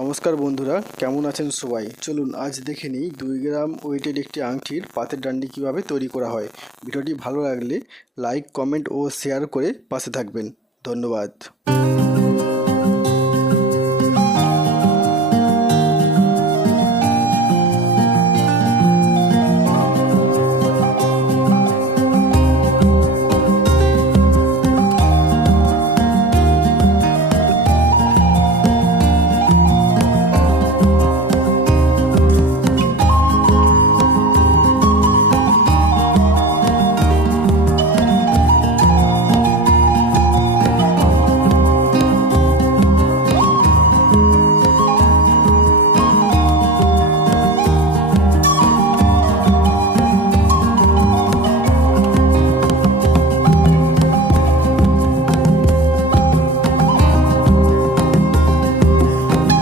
নমস্কার বন্ধুরা, কেমন আছেন সবাই? চলুন আজ দেখে নিই 2 গ্রাম ওয়েটের একটি আংটির পাতের ডান্ডি কিভাবে তৈরি করা হয়। ভিডিওটি ভালো লাগলে লাইক, কমেন্ট ও শেয়ার করে পাশে থাকবেন। ধন্যবাদ।